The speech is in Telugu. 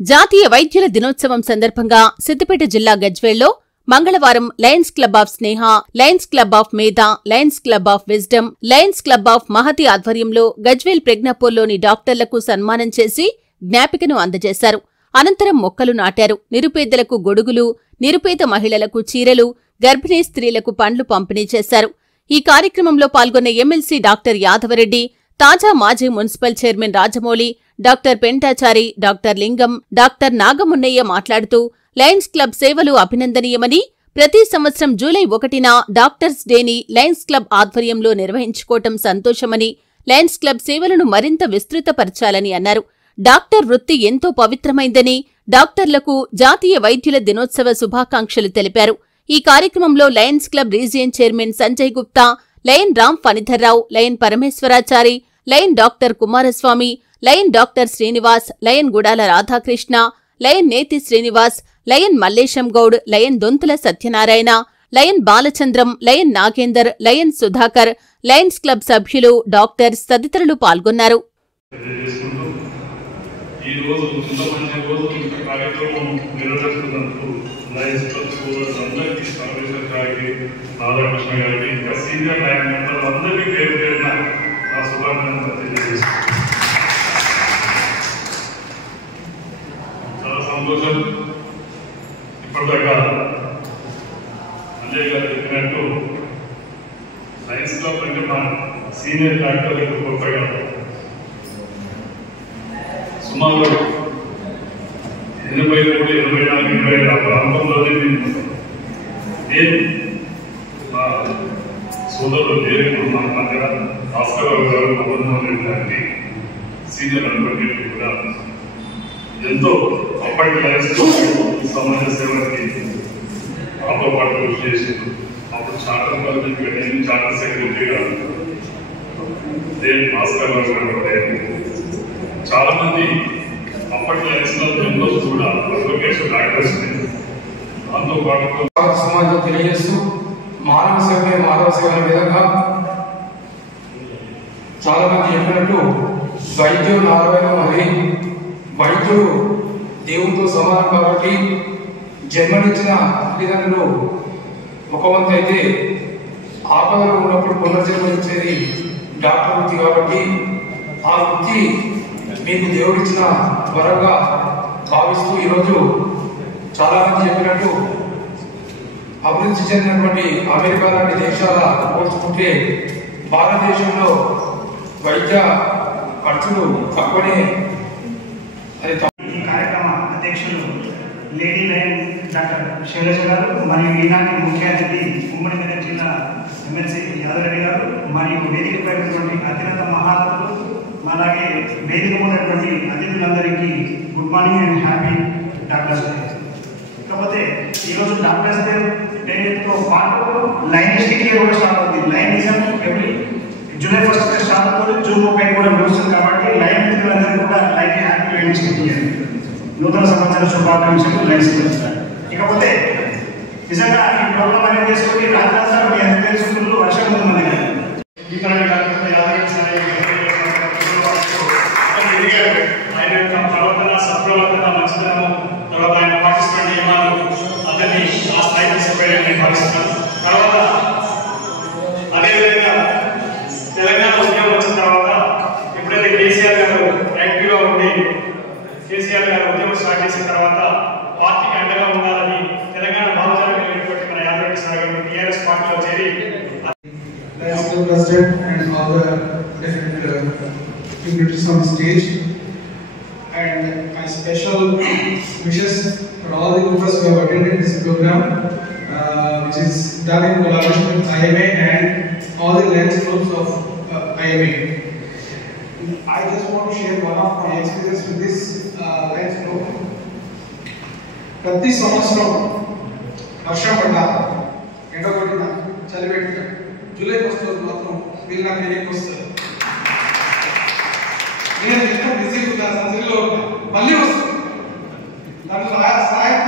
జాతీయ వైద్యుల దినోత్సవం సందర్భంగా సిద్దిపేట జిల్లా గజ్వేల్లో మంగళవారం lions club of Sneha, lions club of Medha, lions club of wisdom, lions club of Mahathi ఆధ్వర్యంలో గజ్వేల్ ప్రజ్ఞాపూర్లోని డాక్టర్లకు సన్మానం చేసి జ్ఞాపికను అందజేశారు. అనంతరం మొక్కలు నాటారు. నిరుపేదలకు గొడుగులు, నిరుపేద మహిళలకు చీరలు, గర్భిణీ స్త్రీలకు పండ్లు పంపిణీ చేశారు. ఈ కార్యక్రమంలో పాల్గొన్న ఎమ్మెల్సీ డాక్టర్ యాదవరెడ్డి, తాజా మాజీ municipal chairman Rajamouli, doctor Pentachari, doctor లింగం, డాక్టర్ నాగమున్నయ్య మాట్లాడుతూ లయన్స్ క్లబ్ సేవలు అభినందనీయమని, ప్రతి సంవత్సరం జూలై 1న డాక్టర్స్ డేని లయన్స్ క్లబ్ ఆధ్వర్యంలో నిర్వహించుకోవటం సంతోషమని, లయన్స్ క్లబ్ సేవలను మరింత విస్తృతపరచాలని అన్నారు. డాక్టర్ వృత్తి ఎంతో పవిత్రమైందని, డాక్టర్లకు జాతీయ వైద్యుల దినోత్సవ శుభాకాంక్షలు తెలిపారు. ఈ కార్యక్రమంలో lions club region chairman Sanjay Gupta, lion Ram Phanidhar Rao, lion Parameshwarachari, lion doctor Kumaraswamy, lion doctor Srinivas, lion Gudala Radhakrishna, lion Neti Srinivas, lion Mallesham Goud, lion Dontula Satyanarayana, lion Balachandram, lion Nagender, lion Sudhakar, lions club సభ్యులు, డాక్టర్స్ తదితరులు పాల్గొన్నారు. చాలా సంతోషం. ఇప్పటిదాకా అంజయ్ గారు చెప్పినట్టు లయన్స్ క్లబ్ అంటే మా సీనియర్ డాక్టర్లకు గొప్పగా సుమారు 83, 84, 85 ఆ ప్రాంతంలోనే నేను మా సోదరులు దేవుడు మా మధ్య భాస్కరరావు గారు, మదన్మోహన్ రెడ్డి లాంటి సీనియర్ అడ్వకేట్లు కూడా ఎంతో అప్పటి లయన్స్ సమాజ సేవకి నాతో పాటు కృషి చేసింది. అప్పుడు చార్టర్ కాలేజీ నేను చార్టర్ సెక్రటరీగా దేవ్ భాస్కరరావు గారు చాలా మంది అప్పటి లయన్స్ మెంబర్స్ కూడా అడ్వకేట్స్ డాక్టర్స్ దాంతో పాటు సమాజం తెలియజేస్తూ మానవ సేవ మానవ సేవ అనే విధంగా చాలా మంది చెప్పినట్టు వైద్యుడు నారాయణ మరి వైద్యుడు దేవుడితో సమానం కాబట్టి జన్మనిచ్చిన తల్లిదండ్రులు ఒక వంతు అయితే ఆపదలో ఉన్నప్పుడు పునర్జన్మనిచ్చేది డాక్టర్ వృత్తి కాబట్టి ఆ వృత్తి మీకు దేవుడిచ్చిన వరంగా భావిస్తూ ఈరోజు చాలా మంది చెప్పినట్టు అభివృద్ధి చెందినటువంటి అమెరికా లాంటి దేశాల పోల్చుకుంటే భారతదేశంలో వైద్య ఖర్చులు తక్కువనే. ఈ కార్యక్రమ అధ్యక్షులు లేడీ లయన్ డాక్టర్ శైలజ గారు మరియు ఈనాటి ముఖ్య అతిథి ఉమ్మడి మెదక్ జిల్లా ఎమ్మెల్సీ యాదవరెడ్డి గారు మరియు వేదికపై ఉన్నటువంటి అత్యున్నత మహారథులు, అలాగే వేదిక ఉన్నటువంటి అతిథులందరికీ good morning and happy doctors day. కాకపోతే ఈరోజు డాక్టర్స్ డేతో పాటు లైనిస్టిక్ డే కూడా స్టార్ట్ అవుతుంది. లైనిజం ఎవ్రీ జూలై 1 స్టార్ట్ అవుతుంది, జూన్ 30 కూడా నడుస్తుంది. కాబట్టి లైన్ మిత్రులందరికీ కూడా లైన్ హ్యాపీ లైనిస్టిక్ డే, నూతన సంవత్సర శుభాకాంక్షలు లైన్స్. ఇకపోతే నిజంగా ఈ ప్రోగ్రామ్ అనేది చేసుకుని రాత్రి మీ అందరూ తెలుసుకుంటూ వర్షం ఉంది మన దగ్గర. ఈ పరంగా ఆయన యొక్క ప్రవర్తన, సత్ప్రవర్తన, మంచితనము, తర్వాత ఆయన పాటిస్తున్న నియమాలు అతన్ని ఆ స్థాయి తీసుకుపోయాయని నేను భావిస్తున్నాను. తర్వాత అదేవిధంగా తెలంగాణ ఉద్యమం వచ్చిన తర్వాత ఎప్పుడైతే కేసీఆర్ గారు యాక్టివ్గా ఉండి కేసీఆర్ గారు ఉద్యమం స్టార్ట్ చేసిన తర్వాత పార్టీకి అండగా ఉండాలని తెలంగాణ భావజాలం కలిగినటువంటి మన యాదవరెడ్డి సార్ గారు టీఆర్ఎస్ పార్టీలో చేరి on stage, and my special wishes for all the members who have attended this program, which is done in collaboration with IMA and all the Lens groups of IMA. I just want to share one of my experience with this Lens group. ప్రతి సంవత్సరం వర్షం పడ్డా ఎండ కొట్టినా చలి పెట్టినా జూలై 1 మాత్రం వీళ్ళు నాకు ఎన్నిక వస్తారు. నేను ఎంత బిజీగా ఉన్నా సర్జరీలో మళ్ళీ వస్తుంది. దాంట్లో సాయం